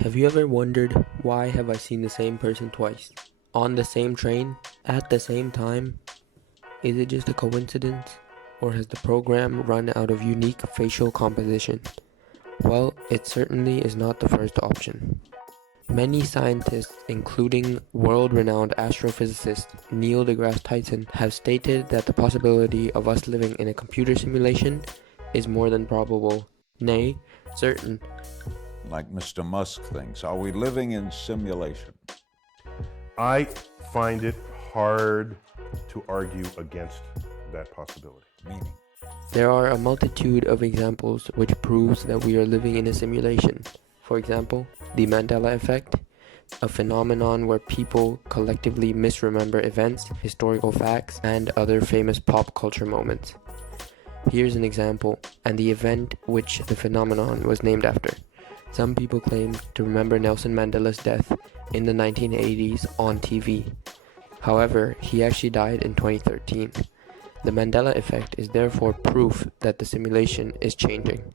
Have you ever wondered, why have I seen the same person twice? On the same train? At the same time? Is it just a coincidence? Or has the program run out of unique facial composition? Well, it certainly is not the first option. Many scientists, including world-renowned astrophysicist Neil deGrasse Tyson, have stated that the possibility of us living in a computer simulation is more than probable, nay, certain. Like Mr. Musk thinks, are we living in simulation? I find it hard to argue against that possibility. Meaning? There are a multitude of examples which proves that we are living in a simulation. For example, the Mandela effect, a phenomenon where people collectively misremember events, historical facts, and other famous pop culture moments. Here's an example, and the event which the phenomenon was named after. Some people claim to remember Nelson Mandela's death in the 1980s on TV. However, he actually died in 2013. The Mandela effect is therefore proof that the simulation is changing.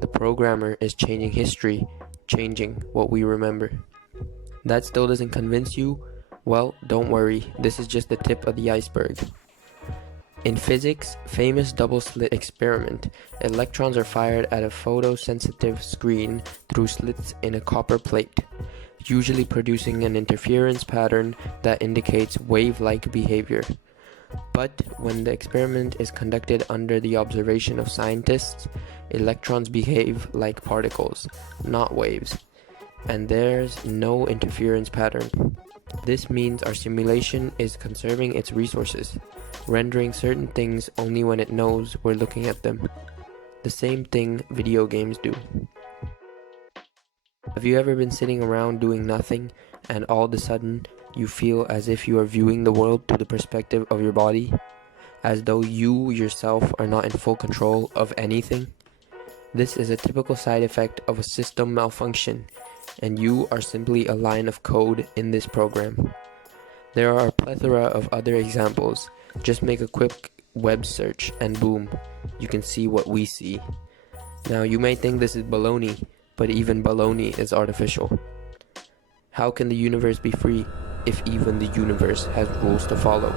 The programmer is changing history, changing what we remember. That still doesn't convince you? Well, don't worry, this is just the tip of the iceberg. In physics' famous double-slit experiment, electrons are fired at a photosensitive screen through slits in a copper plate, usually producing an interference pattern that indicates wave-like behavior. But when the experiment is conducted under the observation of scientists, electrons behave like particles, not waves, and there's no interference pattern. This means our simulation is conserving its resources, rendering certain things only when it knows we're looking at them. The same thing video games do. Have you ever been sitting around doing nothing, and all of a sudden you feel as if you are viewing the world through the perspective of your body, as though you yourself are not in full control of anything? This is a typical side effect of a system malfunction, and you are simply a line of code in this program. There are a plethora of other examples. Just make a quick web search and boom, you can see what we see. Now you may think this is baloney, but even baloney is artificial. How can the universe be free if even the universe has rules to follow?